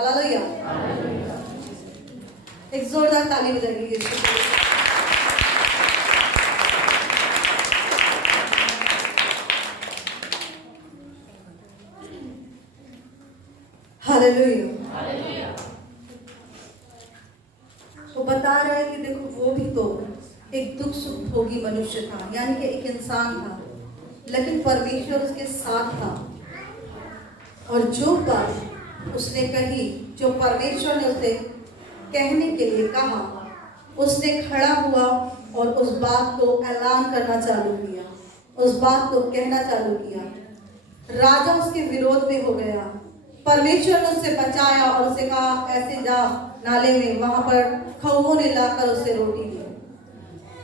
Hallelujah. एक जोरदार ताली बजाइए। हालेलुया। वो बता रहा है कि देखो वो भी तो एक दुख सुख भोगी मनुष्य था, यानी कि एक इंसान था, लेकिन परमेश्वर उसके साथ था। और जो बात उसने कही, जो परमेश्वर ने उसे कहने के लिए कहा, उसने खड़ा हुआ और उस बात को ऐलान करना चालू किया, उस बात को कहना चालू किया। राजा उसके विरोध में हो गया। परमेश्वर ने उससे बचाया और उसे कहा ऐसे जा नाले में, वहां पर कौवों ने लाकर उसे रोटी दी।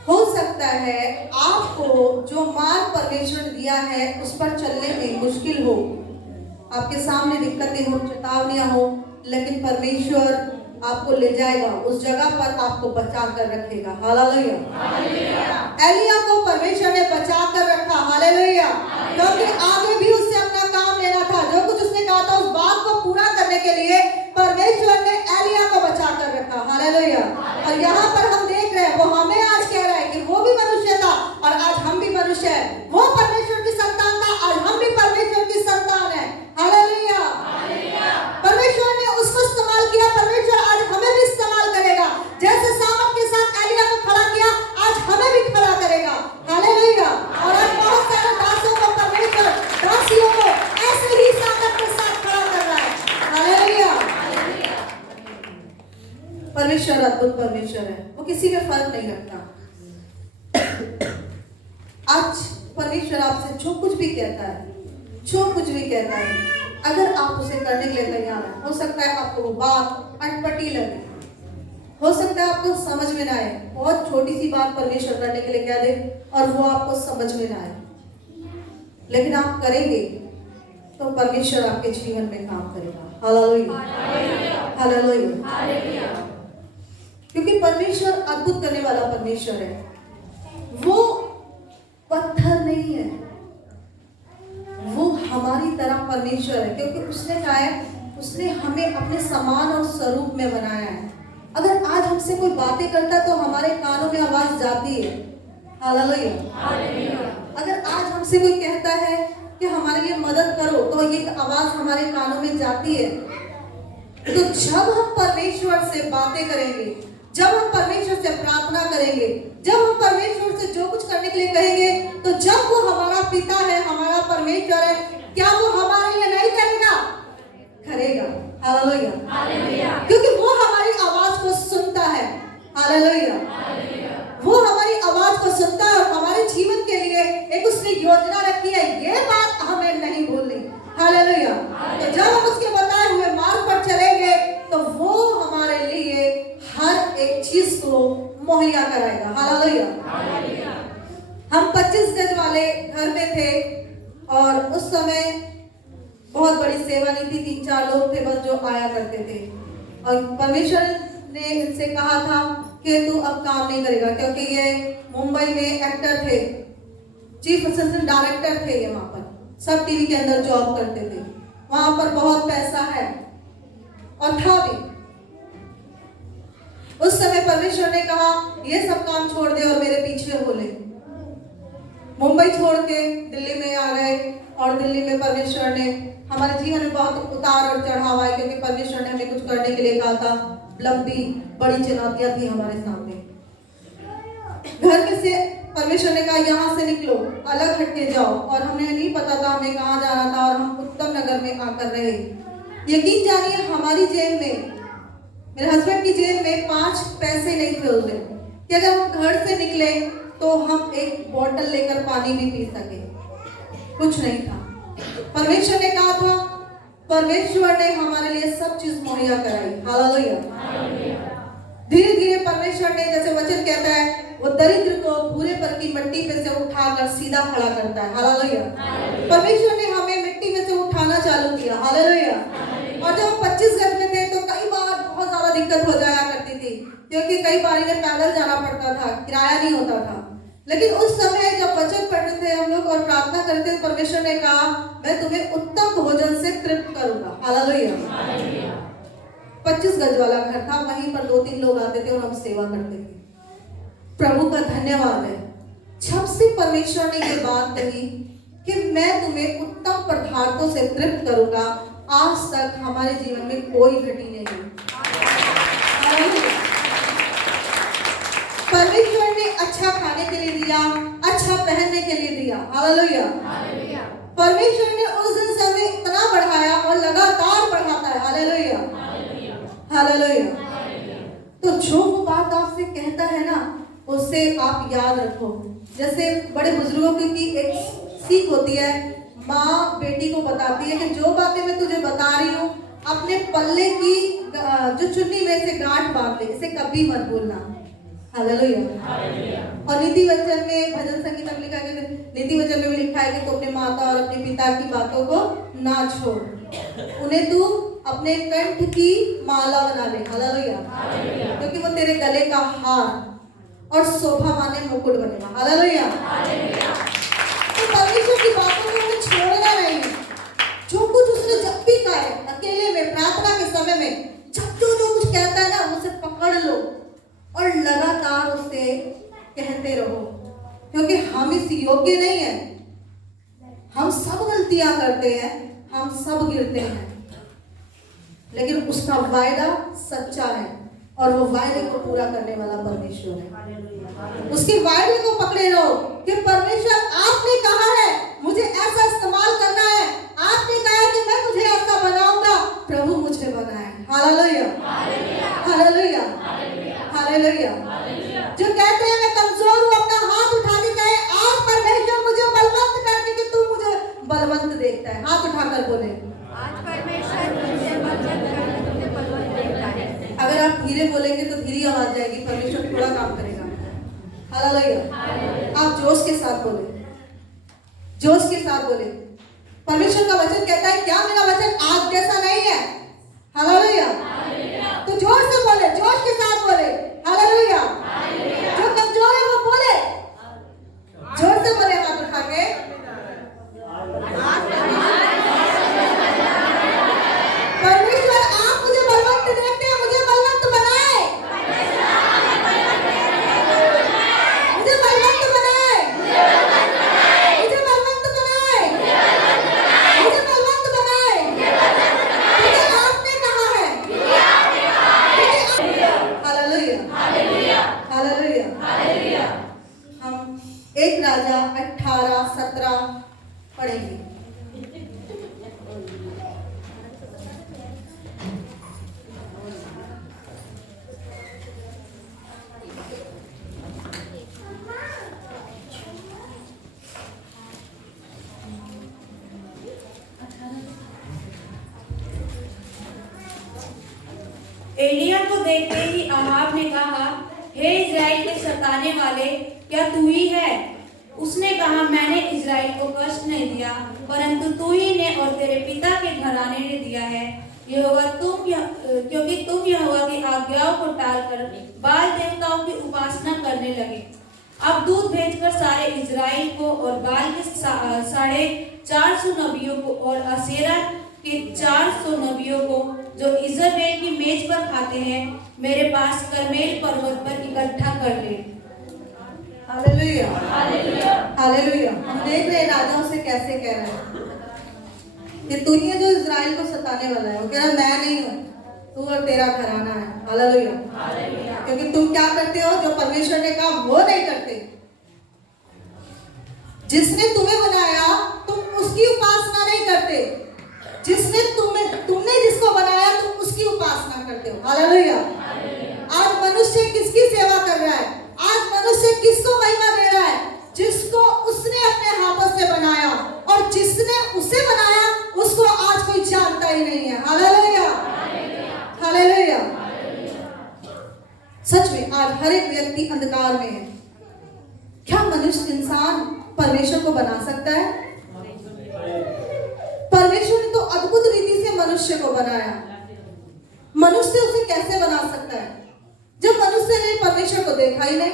हो सकता है आपको जो मार्ग परमेश्वर ने दिया है उस पर चलने में मुश्किल हो, आपके सामने दिक्कतें हो, चेतावनियां हो, लेकिन परमेश्वर आपको ले जाएगा, उस जगह पर आपको बचा कर रखेगा। हालेलुया। एलिया को परमेश्वर ने बचा कर रखा। हालेलुया। क्योंकि आगे भी उससे अपना काम लेना था। जो कुछ उसने कहा था उस बात को पूरा करने के लिए परमेश्वर ने एलिया को बचा कर रखा। हालेलुया। और यहाँ पर हम देख रहे हैं वो हमें आज कह रहा है कि वो भी मनुष्य था और आज हम भी मनुष्य है। वो परमेश्वर की संतान था, आज हम भी परमेश्वर की संतान है। हालेलुया। परमेश्वर ने उसको इस्तेमाल किया, परमेश्वर आज हमें भी इस्तेमाल करेगा। जैसे सामर्थ के साथ एलिया को खड़ा किया, आज हमें भी खड़ा करेगा। हालेलुया। और आज बहुत सारे दासों को परमेश्वर दासियों को ऐसे ही सामर्थ के साथ खड़ा कर रहा है। हालेलुया। परमेश्वर अद्भुत परमेश्वर है, वो किसी में फर्क नहीं रखता। आज परमेश्वर आपसे जो कुछ भी कहता है, जो कुछ भी कहता है, अगर आप उसे करने के लिए तैयार हैं, हो सकता है आपको वो बात अटपटी लगे, हो सकता है आपको समझ में ना आए। बहुत छोटी सी बात परमेश्वर करने के लिए कह दे और वो आपको समझ में ना आए, लेकिन आप करेंगे तो परमेश्वर आपके जीवन में काम करेगा। हालेलुया। हालेलुया। क्योंकि परमेश्वर अद्भुत करने वाला परमेश्वर है। वो पत्थर नहीं है, वो हमारी तरह परमेश्वर है, क्योंकि उसने कहा है उसने हमें अपने समान और स्वरूप में बनाया है। अगर आज हमसे कोई बातें करता तो हमारे कानों में आवाज जाती है। हालेलुया। अगर आज हमसे कोई कहता है कि हमारे लिए मदद करो तो ये आवाज हमारे कानों में जाती है। तो जब हम परमेश्वर से बातें करेंगे, जब हम परमेश्वर से प्रार्थना करेंगे, जब हम परमेश्वर से जो कुछ करने के लिए कहेंगे, तो जब वो हमारा पिता है, हमारा परमेश्वर है, क्या वो हमारे लिए नहीं करेगा? करेगा। हालेलुया। क्योंकि वो हमारी आवाज को सुनता है। हालेलुया। वो हमारी आवाज को सुनता है और हमारे जीवन के लिए एक उसने योजना रखी है, ये बात हमें नहीं भूलनी। हालेलुया। तो जब हम उसके बताए हुए मार्ग पर चलेंगे तो वो हमारे लिए हर एक चीज को मुहैया कराएगा। हालेलुया। हम 25 गज वाले घर में थे और उस समय बहुत बड़ी सेवा नहीं थी, 3-4 लोग थे बस जो आया करते थे। और परमेश्वर ने इनसे कहा था कि तू अब काम नहीं करेगा, क्योंकि ये मुंबई में एक्टर थे, चीफ असिस्टेंट डायरेक्टर थे, ये वहां पर सब टीवी के अंदर जॉब करते थे, वहां पर बहुत पैसा है और था भी। उस समय परमेश्वर ने कहा ये सब काम छोड़ दे और मेरे पीछे हो ले। मुंबई छोड़ के दिल्ली में आ गए और दिल्ली में परमेश्वर ने हमारे जीवन में बहुत उतार और चढ़ाव आए, क्योंकि परमेश्वर ने हमें कुछ करने के लिए कहा था। लंबी बड़ी चुनौतियां थी हमारे सामने। घर में से परमेश्वर ने कहा यहाँ से निकलो, अलग हट के जाओ, और हमें नहीं पता था हमें कहाँ जाना था और हम उत्तम नगर में आकर रहे। यकीन जानिए हमारी जेब में, मेरे हस्बैंड की जेब में 5 पैसे नहीं थे उस दिन कि अगर हम घर से निकले तो हम एक बोतल लेकर पानी भी पी सके, कुछ नहीं था। परमेश्वर ने कहा था, परमेश्वर ने हमारे लिए सब चीज मुहैया कराई। हालेलुया। धीरे धीरे परमेश्वर ने, जैसे वचन कहता है, वो दरिद्र को भूरे पर की मिट्टी पे से उठाकर सीधा खड़ा करता है। हालेलुया। परमेश्वर ने हमें मिट्टी में से उठाना चालू किया। हालेलुया। और जब हम 25 गज में थे तो कई बार बहुत ज्यादा दिक्कत हो जाया करती थी, क्योंकि कई बार इन्हें पैदल जाना पड़ता था, किराया नहीं होता था। लेकिन उस समय जब वचन पढ़ते थे हम लोग और प्रार्थना करते थे, परमेश्वर ने कहा मैं तुम्हें उत्तम भोजन से तृप्त करूंगा। हालेलुया। 25 गज वाला घर था, वहीं पर 2-3 लोग आते थे और हम सेवा करते थे। प्रभु का धन्यवाद है, जब से परमेश्वर ने ये बात कही कि मैं तुम्हें उत्तम पदार्थों से तृप्त करूंगा, आज तक हमारे जीवन में कोई घटी नहीं हुई। परमेश्वर ने अच्छा खाने के लिए दिया, अच्छा पहनने के लिए दिया। हालेलुया। परमेश्वर ने उस दिन समय इतना बढ़ाया और लगातार बढ़ाता है। Hallelujah, hallelujah. तो जो वो बात आपसे कहता है ना, उससे आप याद रखो। जैसे बड़े बुजुर्गों की एक सीख होती है, माँ बेटी को बताती है कि जो बातें मैं तुझे बता रही हूँ, अपने पल्ले की जो चुन्नी में से गांठ बांध ले, इसे कभी मत भूलना। हालेलुया। और नीति वचन में, भजन संगीत में लिखा है, नीति वचन में भी लिखा है कि तू अपने माता और अपने पिता की बातों को ना छोड़, उन्हें तू अपने कंठ की माला बना ले। हालेलुया। क्योंकि वो तेरे गले का हार और शोभा माने मुकुट बनेगा। हालेलुया। तो परमेश्वर की बातों को हमें छोड़ना नहीं। जो कुछ उसने जब भी कहा है, अकेले में, प्रार्थना के समय में, जब जो कुछ कहता है ना, उसे पकड़ लो और लगातार उससे कहते रहो। क्योंकि हम इस योग्य नहीं है, हम सब गलतियां करते हैं, हम सब गिरते हैं, लेकिन उसका वायदा सच्चा है और वो वायदे को पूरा करने वाला परमेश्वर है। उसके वायदे को पकड़े रहो कि परमेश्वर आपने कहा है मुझे ऐसा इस्तेमाल करना है, आपने कहा है कि मैं तुझे ऐसा बनाऊंगा, प्रभु मुझे बनाए। Hallelujah, hallelujah, hallelujah. जो कहते हैं मैं कमजोर हूँ, अपना हाथ उठा के कहे आज परमेश्वर मुझे बलवंत करके कि तू मुझे बलवंत देखता है। हाथ उठाकर बोले आज परमेश्वर मुझे बलवंत करके तुझे बलवंत देखता है। अगर आप धीरे बोलेंगे तो धीरे आवाज जाएगी, परमेश्वर थोड़ा काम करेगा। हालेलुया। आप जोश के साथ बोले, जोश के साथ बोले। परमेश्वर का वचन कहता है क्या मेरा वचन आग जैसा नहीं है? हालेलुया। तो जोर से बोले, जोश के साथ बोले। हालेलुया। जो कमजोर है वो बोले, जोर से बोले, हाथ उठा के। परमेश्वर आप मुझे बलवंत देखते हैं, मुझे बलवंत बनाए, मुझे बलवंत बनाए, मुझे बलवंत बनाए, मुझे बलवंत बनाए। मुझे आपने कहा है। Hallelujah, hallelujah. हम 1 राजा 18-17 पढ़ेंगे। एलिय्याह को देखते ही अहाब ने कहा, हे इज़राइल के सताने वाले, क्या तू ही है? उसने कहा, मैंने इज़राइल को कष्ट नहीं दिया, परंतु तू ही ने और तेरे पिता के घराने ने दिया है। क्योंकि तुम यहोवा की आज्ञाओं को टालकर बाल देवताओं की उपासना करने लगे। अब दूत भेजकर सारे इज़राइल को और बाल के 450 नबियों को और असेरा के 400 नबियों को जो इज़राइल की मेज पर खाते हैं, मेरे पास करमेल पर्वत पर इकट्ठा कर ले। Hallelujah, hallelujah. हम देख रहे हैं राजाओं से कैसे कह रहे हैं कि तू ही है जो इज़राइल को सताने वाला है। वो कह रहा मैं नहीं हूँ, तू और तेरा घराना है। हालेलुया। क्योंकि तुम क्या करते हो, जो परमेश्वर ने कहा वो नहीं करते। जिसने तुम्हें बनाया तुम उसकी उपासना नहीं करते, जिसने तुमने जिसको बनाया तुम उसकी उपासना करते हो। हालेलुया। आज मनुष्य किसकी सेवा कर रहा है? आज मनुष्य किसको महिमा दे रहा है? जिसको उसने अपने हाथों से बनाया, और जिसने उसे बनाया उसको आज कोई जानता ही नहीं है। Hallelujah, hallelujah. सच में आज हर एक व्यक्ति अंधकार में है। क्या मनुष्य इंसान परमेश्वर को बना सकता है? परमेश्वर ने तो अद्भुत रीति से मनुष्य को बनाया। मनुष्य उसे कैसे बना सकता है जब मनुष्य ने परमेश्वर को देखा ही नहीं,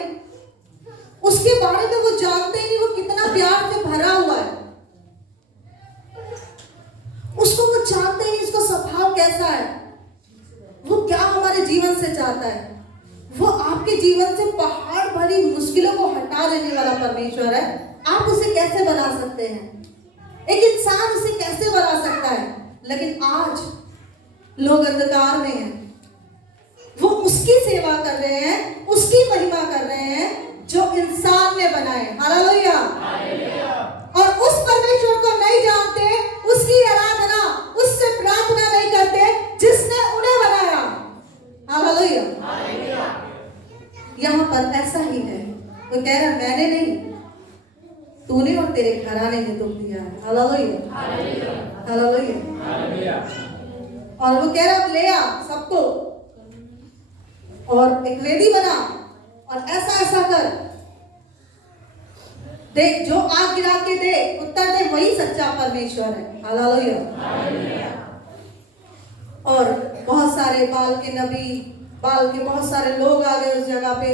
उसके बारे में वो जानते ही नहीं, वो कितना प्यार से भरा हुआ है, उसको वो जानते ही नहीं, उसका स्वभाव कैसा है। वो क्या हमारे जीवन से चाहता है। वो आपके जीवन से पहाड़ भरी मुश्किलों को हटा देने वाला परमेश्वर है। आप उसे कैसे बना सकते हैं? एक इंसान उसे कैसे बना सकता है? लेकिन आज लोग अंधकार में हैं। वो उसकी सेवा कर रहे हैं, उसकी महिमा कर रहे हैं जो इंसान ने बनाए। हालेलुया। और उस परमेश्वर को नहीं जानते, उसकी आराधना, उससे प्रार्थना नहीं करते जिसने उन्हें बनाया। हालेलुया। यहाँ पर ऐसा ही है। वो कह रहा मैंने नहीं, तूने और तेरे घराने ने दुख दिया है। हालेलुया। हालेलुया। और वो कह रहा ले आ सबको और एक वेदी बना और ऐसा ऐसा कर, देख जो आग गिरा के दे उत्तर दे वही सच्चा परमेश्वर है। हालेलुया। और बहुत सारे बाल के नबी, बाल के बहुत सारे लोग आ गए उस जगह पे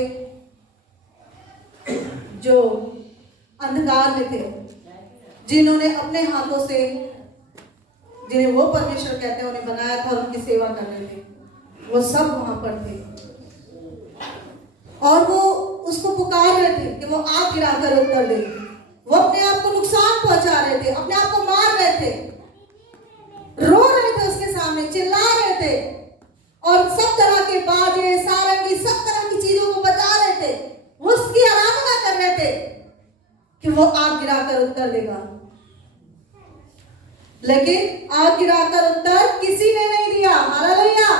जो अंधकार में थे, जिन्होंने अपने हाथों से, जिन्हें वो परमेश्वर कहते हैं, उन्हें बनाया था और उनकी सेवा कर रहे थे, वो सब वहां पर थे। और वो उसको पुकार रहे थे कि वो आग गिराकर उत्तर दे। वो अपने आप को नुकसान पहुंचा रहे थे, अपने आप को मार रहे थे, रो रहे थे उसके सामने, चिल्ला रहे थे और सब तरह के बाजे, सारंगी, सब तरह की चीजों को बजा रहे थे। वो उसकी आराधना कर रहे थे कि वो आग गिराकर उत्तर देगा। लेकिन आग गिराकर उत्तर किसी ने नहीं दिया। हालेलुया।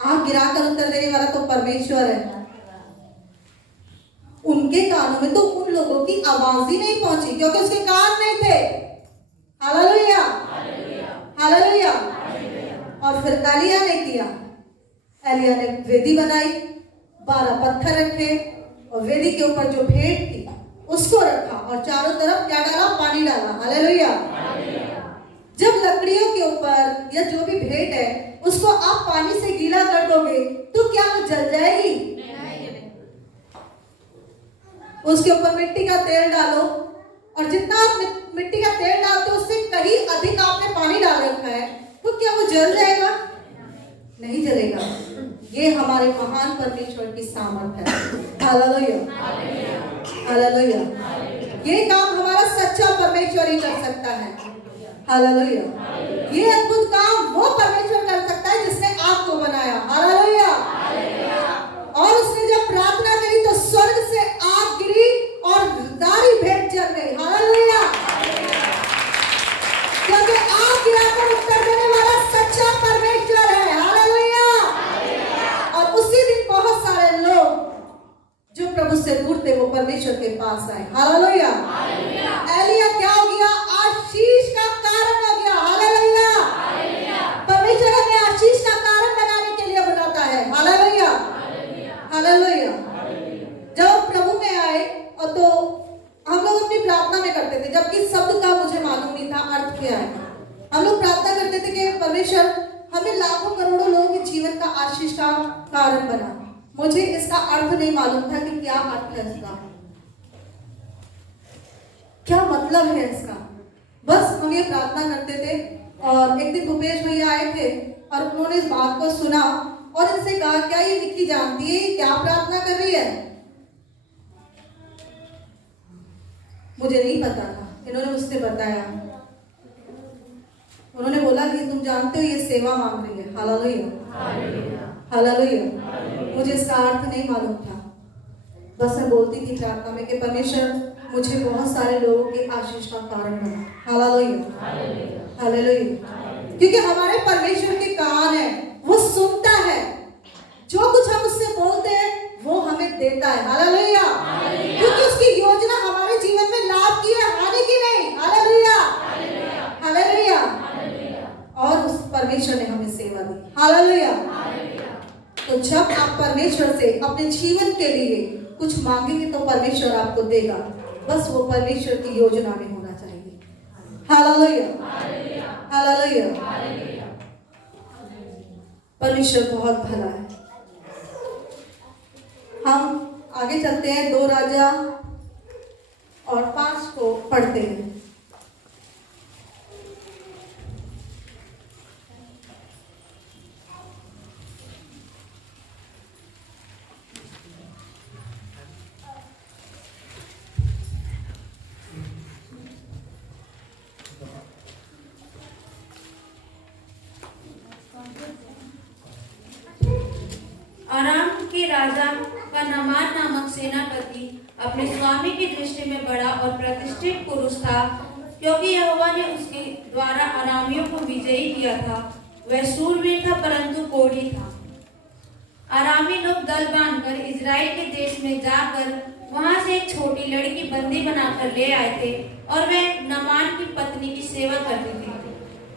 आग गिराकर उत्तर देने वाला तो परमेश्वर है। उनके कानों में तो उन लोगों की आवाज ही नहीं पहुंची क्योंकि उसके कान नहीं थे। हालेलुया। हालेलुया। और फिर एलिया ने किया, एलिया ने वेदी बनाई, 12 पत्थर रखे और वेदी के ऊपर जो भेंट थी उसको रखा और चारों तरफ क्या डाला? पानी डाला। हालेलुया। जब लकड़ियों के ऊपर या जो भी भेंट है उसको आप पानी से गीला कर दोगे तो क्या वो जल जाएगी? उसके ऊपर मिट्टी का तेल डालो और जितना आप मिट्टी का तेल डालते हो उससे कहीं अधिक आपने पानी डाल रखा है तो क्या वो जल जाएगा? नहीं जलेगा। ये हमारे महान परमेश्वर की सामर्थ है। हालेलुया। हालेलुया। ये काम हमारा सच्चा परमेश्वर ही कर सकता है। हालेलुया। ये अद्भुत काम वो परमेश्वर कर सकता है जिसने आपको बनाया। हालेलुया। और उसने जब प्रार्थना करी तो स्वर्ग से आग गिरी और दारी भेंट जल गई। हालेलुया। क्योंकि आग गिराकर उत्तर देने वाला सच्चा परमेश्वर है। हालेलुया। और उसी दिन बहुत सारे लोग जो प्रभु से दूर थे वो परमेश्वर के पास आए। हालेलुया। एलिया क्या हो गया? आशीष का कारण हो गया। हालेलुया। परमेश्वर हमें आशीष का कारण बनाने के लिए बुलाता है। हालेलुया। हालेलुया। जब प्रभु में आए और तो हम लोग अपनी प्रार्थना में करते थे, जबकि शब्द का मुझे मालूम नहीं था अर्थ क्या है। हम लोग प्रार्थना करते थे कि परमेश्वर हमें लाखों करोड़ों लोगों के जीवन का आशीष का कारण बना। मुझे इसका अर्थ नहीं मालूम था कि क्या अर्थ है इसका, क्या मतलब है इसका। बस हम ये प्रार्थना करते थे और एक दिन भूपेश भैया आए थे और उन्होंने इस बात को सुना और इनसे कहा क्या ये निक्की जानती है क्या प्रार्थना कर रही है? मुझे नहीं पता था, इन्होंने मुझसे बताया। उन्होंने बोला कि तुम जानते हो ये सेवा मांग रही है। हालेलुया। हालेलुया। मुझे इसका अर्थ नहीं मालूम था। बस मैं बोलती थी प्रार्थना में कि परमेश्वर मुझे बहुत सारे लोगों के आशीष का कारण बना। हालेलुया। हालेलुया। क्योंकि हमारे परमेश्वर के कान है, वो सुनता है, जो कुछ हम उससे बोलते हैं वो हमें देता है। हालेलुया। क्योंकि उसकी योजना हमारे जीवन में लाभ की है, हानि की नहीं। हालेलुया। हालेलुया। और उस परमेश्वर ने हमें सेवा दी। हालेलुया। तो जब आप परमेश्वर से अपने जीवन के लिए कुछ मांगेंगे तो परमेश्वर आपको देगा। बस वो परमेश्वर की योजना में होना चाहिए। हालेलुया। हालेलुया। परमेश्वर बहुत भला है। हम आगे चलते हैं, 2 राजा और 5 को पढ़ते हैं। अराम के राजा का नामान नामक सेनापति अपने स्वामी की दृष्टि में बड़ा और प्रतिष्ठित पुरुष था, क्योंकि यहोवा ने उसके द्वारा अरामियों को विजयी किया था। वह शूरवीर था परंतु कोढ़ी था। अरामी लोग दल बांधकर इजराइल के देश में जाकर वहां से एक छोटी लड़की बंदी बनाकर ले आए थे और वह नामान की पत्नी की सेवा करती थी।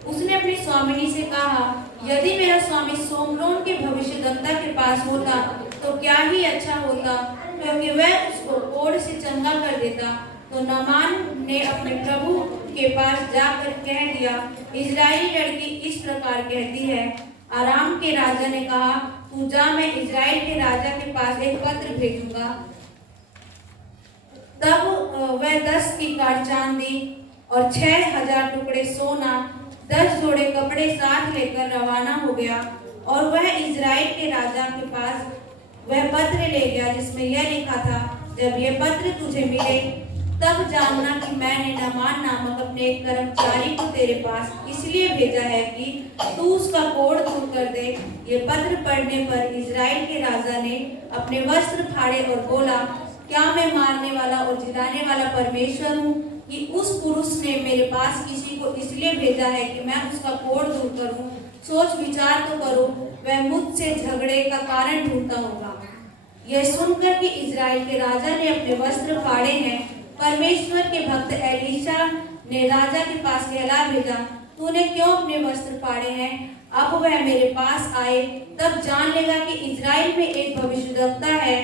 उसने अपनी स्वामिनी से कहा, यदि मेरा स्वामी सोमरोन के भविष्यद्वक्ता के पास होता तो क्या ही अच्छा होता, क्योंकि वह उसको कोढ़ से चंगा कर देता। तो नामान ने अपने प्रभु के पास जाकर कह दिया, इजरायली लड़की इस प्रकार कहती है। अराम के राजा ने कहा, तू जा, मैं इजराइल के राजा के पास एक पत्र भेजूंगा। तब वह 10 किकार चांदी और 6000 टुकड़े सोना, 10 जोड़े कपड़े साथ लेकर रवाना हो गया और वह इजराइल के राजा के पास वह पत्र ले गया जिसमें यह लिखा था, जब यह पत्र तुझे मिले तब जानना कि मैंने नामान नामक अपने एक कर्मचारी को तेरे पास इसलिए भेजा है कि तू उसका कोढ़ दूर कर दे। ये पत्र पढ़ने पर इजराइल के राजा ने अपने वस्त्र फाड़े और बोला, क्या मैं मारने वाला और जिलाने वाला परमेश्वर हूँ कि उस पुरुष ने मेरे पास किसी को इसलिए भेजा है कि मैं उसका कोढ़ दूर करूँ? सोच विचार तो करो, वह मुझसे झगड़े का कारण ढूंढता होगा। यह सुनकर कि इजराइल के राजा ने अपने वस्त्र फाड़े हैं, परमेश्वर के भक्त एलीशा ने राजा के पास कहला भेजा, तूने क्यों अपने वस्त्र फाड़े हैं? अब वह मेरे पास आए तब जान लेगा कि इजराइल में एक भविष्यद्वक्ता है।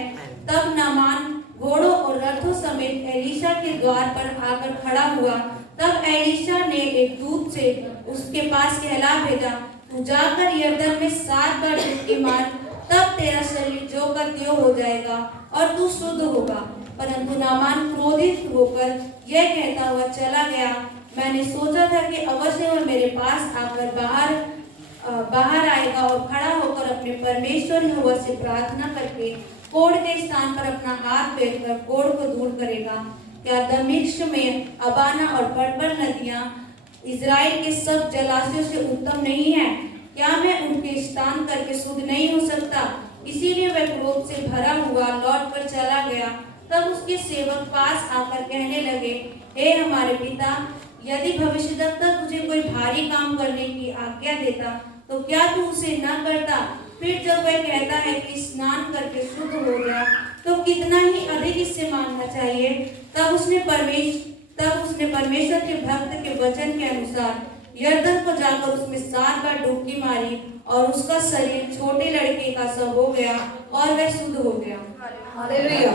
तब नामान घोड़ों और रथों समेत एलीशा के द्वार पर आकर खड़ा हुआ। तब एलीशा ने एक दूत से उसके पास कहला भेजा, तू जाकर यरदन में 7 बार डुबकी मार, तब तेरा शरीर जो का त्यों हो जाएगा और तू शुद्ध होगा। परंतु नामान क्रोधित होकर यह कहता हुआ चला गया, मैंने सोचा था कि अवश्य वह मेरे पास आकर बाहर आएगा और खड़ा होकर अपने परमेश्वर यहोवा से प्रार्थना करके कोढ़ के स्थान पर अपना हाथ फेर कर कोढ़ को दूर करेगा। क्या दमिश्क में अबाना और पर्पल नदियां इजराइल के सब जलाशयों से उत्तम नहीं है? क्या मैं उनके स्नान करके शुद्ध नहीं हो सकता? इसीलिए वह क्रोध से भरा हुआ लौट कर चला गया। तब उसके सेवक पास आकर कहने लगे, हे हमारे पिता, यदि भविष्यद्वक्ता तुझे कोई भारी काम करने की आज्ञा देता तो क्या तू उसे न करता? फिर जब वह कहता है कि स्नान करके शुद्ध हो गया तो कितना ही अधिक इससे मांगना चाहिए। तब उसने परमेश्वर के भक्त के वचन के अनुसार यरदन को जाकर उसमें 7 बार डुबकी मारी और उसका शरीर छोटे लड़के का सा हो गया और वह शुद्ध हो गया। Hallelujah,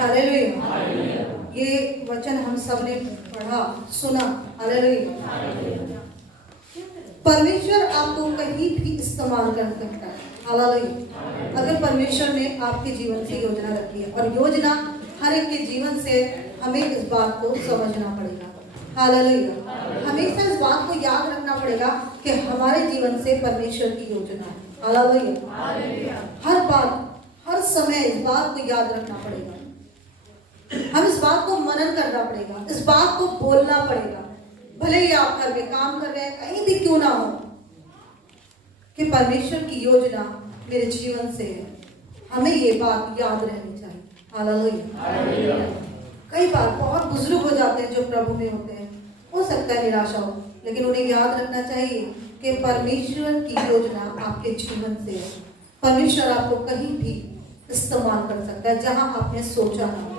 hallelujah. ये वचन हम सब ने पढ़ा, सुना। हालेलुया। परमेश्वर आपको कहीं भी इस्तेमाल कर सकता है। हालेलुया। अगर परमेश्वर ने आपके जीवन से योजना रखी है, और योजना हर एक के जीवन से हमें इस बात को समझना पड़ेगा। हालेलुया। हमेशा इस बात को याद रखना पड़ेगा कि हमारे जीवन से परमेश्वर की योजना है। हालेलुया। हर बात, हर समय इस बात को याद रखना पड़ेगा। हम इस बात को मनन करना पड़ेगा, इस बात को बोलना पड़ेगा। भले ही आप घर में काम कर रहे हैं, कहीं भी क्यों ना हो, कि परमेश्वर की योजना मेरे जीवन से है। हमें ये बात याद रहनी चाहिए। हालेलुया। कई बार बहुत बुजुर्ग हो जाते हैं जो प्रभु में होते हैं, हो सकता है निराशा हो, लेकिन उन्हें याद रखना चाहिए कि परमेश्वर की योजना आपके जीवन से है। परमेश्वर आपको कहीं भी इस्तेमाल कर सकता है जहां आपने सोचा ना।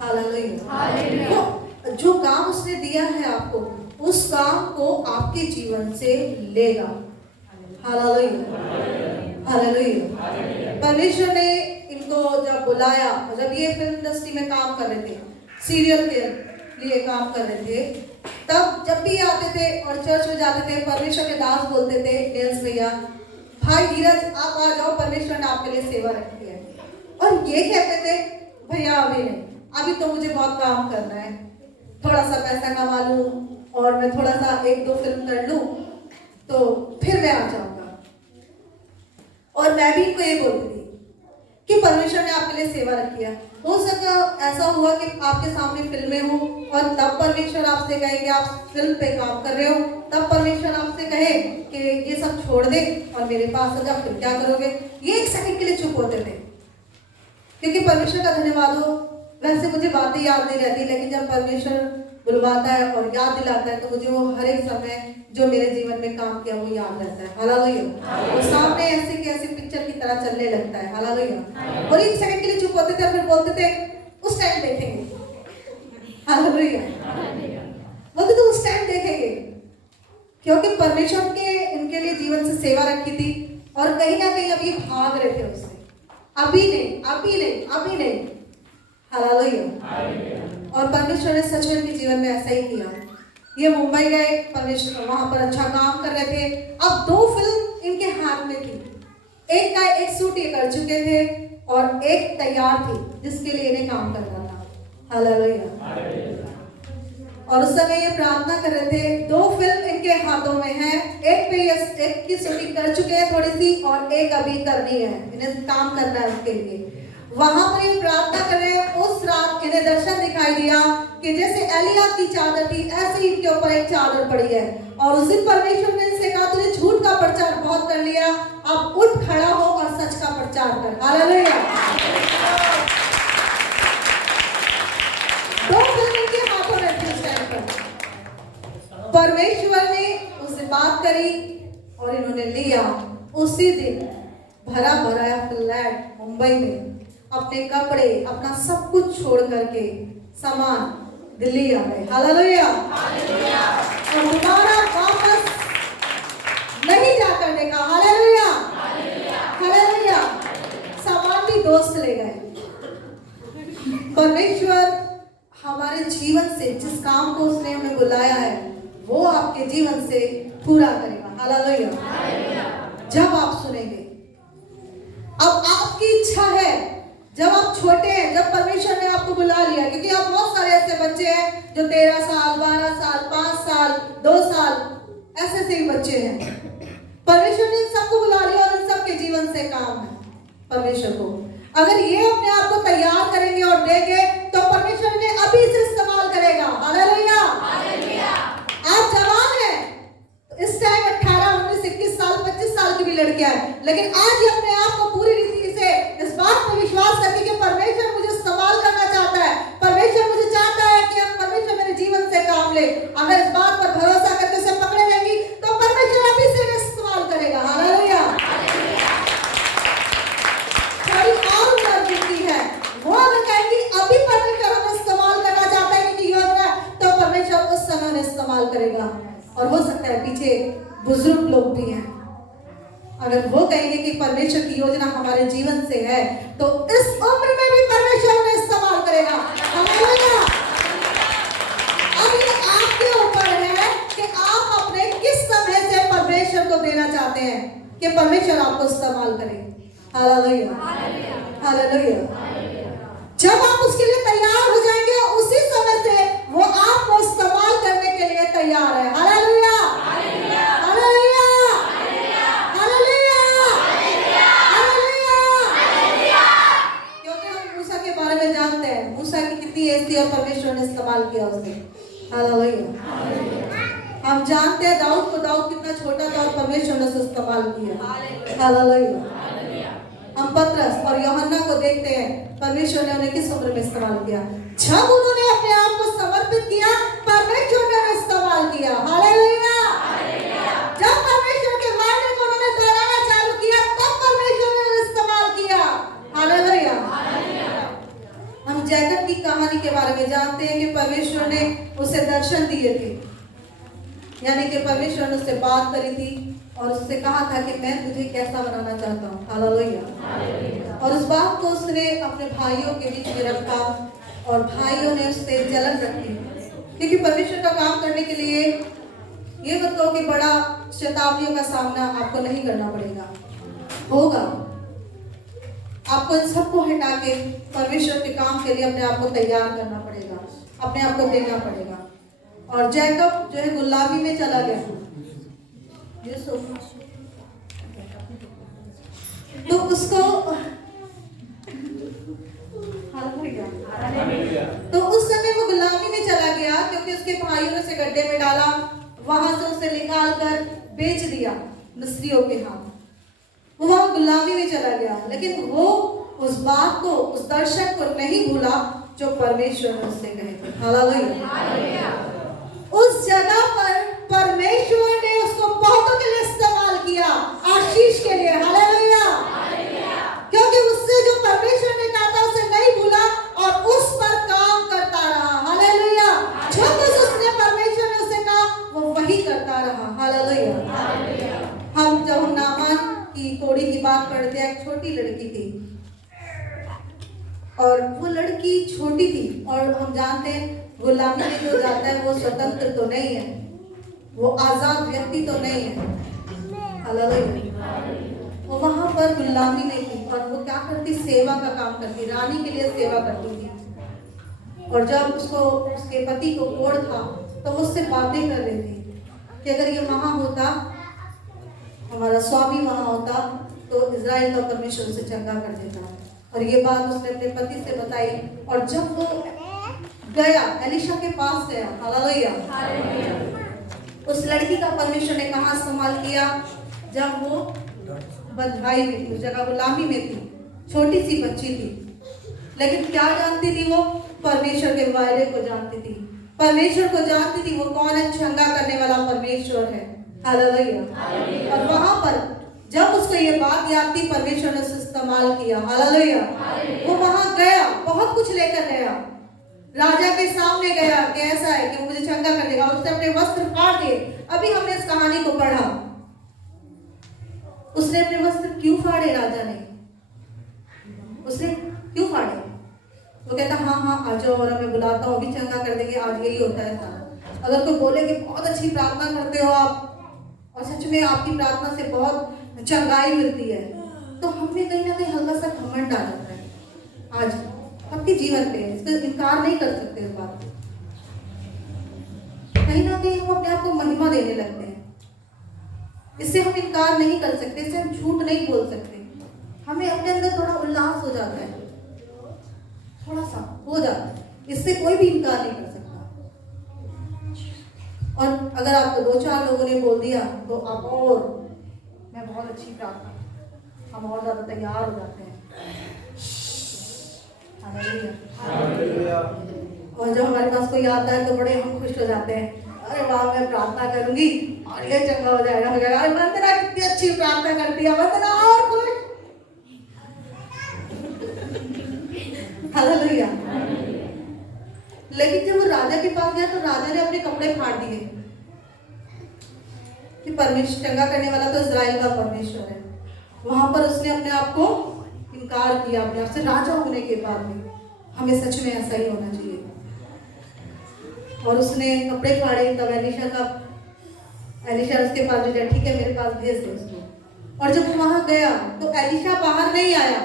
हालेलुया। जो काम उसने दिया है आपको, उस काम को आपके जीवन से लेगा। Hallelujah, hallelujah. परमेश्वर ने इनको जब बुलाया, जब ये फिल्म इंडस्ट्री में काम कर रहे थे, सीरियल के लिए काम कर रहे थे, तब जब भी आते थे और चर्च में जाते थे, परमेश्वर के दास बोलते थे, नेल्स भैया, भाई धीरज आप आ जाओ, परमेश्वर ने आपके लिए सेवा रखी है। और ये कहते थे, भैया अभी नहीं, अभी तो मुझे बहुत काम करना है, थोड़ा सा पैसा कमा लूं और मैं थोड़ा सा 1-2 फिल्म कर लूं तो फिर मैं आ जाऊंगा। और मैं भी इनको ये बोलती थी, कि परमेश्वर ने आपके लिए सेवा रखी है। हो सका ऐसा हुआ कि आपके सामने फिल्में हो और तब परमेश्वर आपसे कहे कि आप फिल्म पे काम कर रहे हो, तब परमेश्वर आपसे कहे कि ये सब छोड़ दे और मेरे पास आ जा, फिर क्या करोगे? ये एक सेकंड के लिए चुप होते थे, क्योंकि परमेश्वर का धन्यवाद हो। वैसे मुझे बातें याद नहीं रहती, लेकिन जब परमेश्वर बुलवाता है और याद दिलाता है तो मुझे वो हर एक समय जो मेरे जीवन में काम किया वो याद रहता है। हालेलुया। वो सामने ऐसे की ऐसी पिक्चर की तरह चलने लगता है। हालेलुया। और एक सेकंड के लिए चुप होते थे और फिर बोलते थे उस टाइम देखेंगे। हालेलुया। बोलते थे उस टाइम देखेंगे, क्योंकि परमेश्वर के इनके लिए जीवन से सेवा रखी थी और कहीं ना कहीं अभी भाग रहे थे उससे। अभी नहीं, अभी नहीं, अभी नहीं। हालेलुया। और परमेश्वर ने सच में इनके जीवन में ऐसा ही किया। ये मुंबई गए, परमेश्वर वहां पर अच्छा काम कर रहे थे। अब 2 फिल्म इनके हाथ में थी। एक का एक शूट ये कर चुके थे और एक तैयार थी जिसके लिए इन्हें काम करना था। हालेलुया। और उस समय ये प्रार्थना कर रहे थे। 2 फिल्म इनके हाथों में है, एक पे ये एक की शूटिंग कर चुके हैं थोड़ी सी और एक अभी करनी है, इन्हें काम करना है उसके लिए। वहां पर ये प्रार्थना कर रहे हैं। उस रात इन्हें दर्शन दिखाई दिया कि जैसे एलिया की चादर थी ऐसे ही इनके ऊपर एक चादर पड़ी है। और उस दिन परमेश्वर ने इनसे कहा तूने झूठ का प्रचार बहुत कर लिया, अब उठ खड़ा हो और सच का प्रचार कर। हालेलुया। 2 फिल्म इनके हाथों में थी उस टाइम पर। परमेश्वर ने उससे बात करी और इन्होंने लिया। उसी दिन भरा भरा फ्लैट मुंबई में अपने कपड़े अपना सब कुछ छोड़ करके सामान दिल्ली आ गए। हालेलुया। और दोबारा वापस नहीं जाकर देखा। हालेलुया। हालेलुया। सामान भी दोस्त ले गए। परमेश्वर हमारे जीवन से जिस काम को उसने हमें बुलाया है वो आपके जीवन से पूरा करेगा। हालेलुया। जब आप सुनेंगे। अब आपकी इच्छा है, जब आप छोटे हैं, जब परमेश्वर ने आपको बुला लिया, क्योंकि आप बहुत सारे ऐसे बच्चे हैं जो 13 साल 12 साल 5 साल 2 साल ऐसे से ही बच्चे हैं। परमेश्वर ने इन सबको बुला लिया और इन सबके जीवन से काम है परमेश्वर को। अगर ये अपने आप को तैयार करेंगे और देंगे तो परमेश्वर ने अभी से इस्तेमाल करेगा। हालेलुया। आप जवान हैं, इस टाइम 18 19 21 साल 25 साल की भी लड़कियां हैं, लेकिन आज ही अपने आप को पूरी रीति से इस बात पर विश्वास रखें कि परमेश्वर मुझे इस्तेमाल करना चाहता है। परमेश्वर मुझे चाहता है कि अब परमेश्वर मेरे जीवन से काम ले। अगर इस बात पर भरोसा करके उसे पकड़े रहेंगी तो परमेश्वर अभी से इस्तेमाल करेगा। हालेलुया। थोड़ी और उम्र है वो अगर कहेंगी अभी परमेश्वर हमें इस्तेमाल करना चाहता है कि योजना, तो परमेश्वर उस समय इस्तेमाल करेगा। और हो सकता है पीछे बुजुर्ग लोग भी हैं, अगर वो कहेंगे कि परमेश्वर की योजना हमारे जीवन से है तो इस उम्र में भी परमेश्वर ने इस्तेमाल करेगा। हालेलुया। अब ये आपके ऊपर है कि आप अपने किस समय से परमेश्वर को देना चाहते हैं कि परमेश्वर आपको इस्तेमाल करे। हालेलुया। हालेलुया। जब आप उसके लिए तैयार हो जाएंगे उसी समय से वो आपको इस्तेमाल करने के लिए तैयार है। हालेलुया। और परमेश्वर ने इस्तेमाल किया उसे। हालेलुया। हम जानते हैं दाऊद कितना छोटा था और परमेश्वर ने उसे इस्तेमाल किया। हालेलुया। हम पतरस और यूहन्ना को देखते हैं, परमेश्वर ने उन्हें किस उम्र में इस्तेमाल किया? जब उन्होंने अपने आप को समर्पित किया परमेश्वर ने उन्हें इस्तेमाल किया। हालेलुया। जब परमेश्वर के वायदे को उन्होंने दोहराना चालू किया तब परमेश्वर ने उन्हें इस्तेमाल किया। हालेलुया। हम जैकब की कहानी के बारे में जानते हैं कि परमेश्वर ने उसे दर्शन दिए थे, यानी कि परमेश्वर ने उससे बात करी थी और उससे कहा था कि मैं तुझे कैसा बनाना चाहता हूँ। हालेलुया। और उस बात को उसने अपने भाइयों के बीच में रखा और भाइयों ने उससे जलन रखी, क्योंकि परमेश्वर का काम करने के लिए ये मत कहो कि बड़ा चेतावनियों का सामना आपको नहीं करना पड़ेगा, होगा। आपको इन सबको हटा के परमेश्वर के काम के लिए अपने आप को तैयार करना पड़ेगा, अपने आप को देना पड़ेगा। और जैकब जो है गुलामी में चला गया, तो उसको मिस्रियों के हाथ, वो वहां गुलामी में चला गया, लेकिन वो उस बात को, उस दर्शन को नहीं भूला जो परमेश्वर ने उससे कहे थे। हालेलुया। उस जगह पर परमेश्वर ने उसको बहुतों के लिए इस्तेमाल किया, आशीष के लिए। हालेलुया। क्योंकि उससे जो परमेश्वर ने कहा था उसे नहीं भूला और उस पर काम करता रहा। हालेलुया। जो कुछ उसने परमेश्वर ने उसे कहा वो वही करता रहा। हालेलुया। हम जब नामान की कोड़ी की बात पढ़ते हैं, एक छोटी लड़की थी और वो लड़की छोटी थी, और हम जानते हैं गुलामी में जो जाता है वो स्वतंत्र तो नहीं है, वो आजाद व्यक्ति तो नहीं है। हालेलुया। वो वहां पर गुलामी में थी और वो क्या करती, सेवा का काम करती, रानी के लिए सेवा करती थी। और जब उसको, उसके पति को कोढ़ था तो वो उससे बातें कर रही थी कि अगर ये वहां होता, हमारा स्वामी वहां होता, तो इजराइल का परमेश्वर उसे चंगा कर देता। और ये बात उसने अपने पति से बताई। और जब वो गया, एलिशा के पास गया, हालेलुया, उस लड़की का परमेश्वर ने कहाँ इस्तेमाल किया, जब वो बंधुआई में थी, उस जगह गुलामी में थी, छोटी सी बच्ची थी, लेकिन क्या जानती थी वो, परमेश्वर के वायदे को जानती थी, परमेश्वर को जानती थी, वो कौन है, चंगा करने वाला परमेश्वर है। हालेलुया। और वहां पर जब उसको ये बात याद थी, परमेश्वर ने उसे इस्तेमाल किया। हालेलुया। वो वहां गया, बहुत कुछ लेकर गया, राजा के सामने गया कि ऐसा है कि वो मुझे चंगा कर देगा, उसने अपने वस्त्र फाड़ दिए। अभी हमने इस कहानी को पढ़ा, उसने अपने वस्त्र क्यों फाड़े, राजा ने उसने क्यों फाड़े? वो कहता हाँ हाँ आ जाओ और मैं बुलाता हूँ, अभी चंगा कर देंगे, आज यही होता है सारा। अगर कोई बोले कि बहुत अच्छी प्रार्थना करते हो आप और सच में आपकी प्रार्थना से बहुत चंगाई मिलती है, तो हमें कहीं ना कहीं हल्का सा घमंड आ जाता है आज अपने जीवन पे, इसका इनकार नहीं कर सकते इस बात को। कहीं ना कहीं हम अपने आप को महिमा देने लगते हैं, इससे हम इनकार नहीं कर सकते, इससे हम झूठ नहीं बोल सकते। हमें अपने अंदर थोड़ा उल्लास हो जाता है, थोड़ा सा हो जाता है, इससे कोई भी इनकार नहीं कर सकता। और अगर आपको 2-4 लोगों ने बोल दिया तो आप और, मैं बहुत अच्छी प्रार्थना, हम और ज्यादा तैयार हो जाते हैं। हालेलुया। और जब हमारे पास कोई आता है तो बड़े हम खुश हो जाते हैं, अरे वाह मैं प्रार्थना करूंगी और ये चंगा हो जाएगा। अरे वंदना कितनी अच्छी प्रार्थना करती है, वंदना और खुश। हालेलुया। लेकिन जब वो राजा के पास गया तो राजा ने अपने कपड़े फाड़ दिए कि परमेश्वर चंगा करने वाला तो इजराइल का परमेश्वर है। वहां पर उसने अपने आप को इनकार किया, अपने आप से, राजा होने के बाद भी। हमें सच में ऐसा ही होना चाहिए। और उसने कपड़े फाड़े, तब एलिशा उसके पास जो, ठीक है मेरे पास भेज दे उसको। और जब वो वहां गया तो एलिशा बाहर नहीं आया,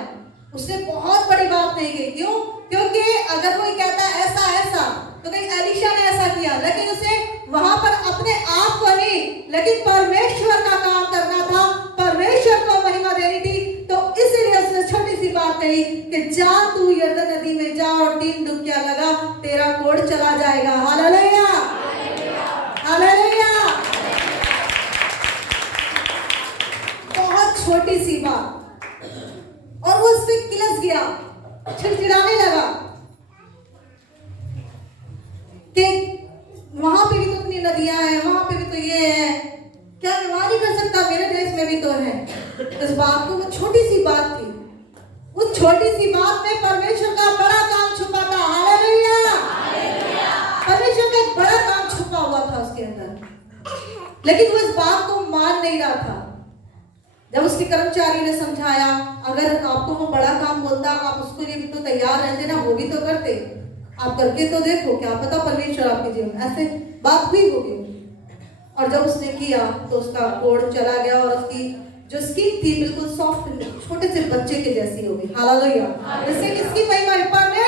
उसने बहुत बड़ी बात नहीं की। क्यों? क्योंकि अगर कोई कहता ऐसा ऐसा तो कहीं एलिशा ने ऐसा किया, लेकिन उसे वहां पर अपने आप को नहीं, लेकिन परमेश्वर का काम करना था, परमेश्वर को महिमा देनी थी। तो इसीलिए उसने छोटी सी बात कही कि जा तू यरदन नदी में जा और 3 डुबकियां लगा, तेरा कोढ़ चला जाएगा। Hallelujah, hallelujah. बहुत छोटी सी बात, और वो उससे किलस गया, चिड़चिड़ाने लगा कि वहां पे भी तो इतनी नदियां हैं, वहां पे भी तो ये है, क्या मैं वहां नहीं कर सकता, मेरे देश में भी तो है। इस बात को, वो छोटी सी बात थी, उस छोटी सी बात में परमेश्वर का बड़ा काम छुपा था। हालेलुया। परमेश्वर का एक बड़ा काम छुपा हुआ था उसके अंदर, लेकिन वो इस बात को मान नहीं रहा था। जब उसके कर्मचारी ने समझाया, अगर आपको वो बड़ा काम बोलता, आप उसके लिए भी तो तैयार रहते ना, वो भी तो करते, आप करके तो देखो, क्या पता परमेश्वर आपके जीवन में, ऐसे बात हुई होगी। और जब उसने किया तो उसका कोढ़ चला गया और उसकी जो स्किन थी बिल्कुल सॉफ्ट, छोटे से बच्चे के जैसी हो गई। हालेलुया। इससे किसकी महिमा है?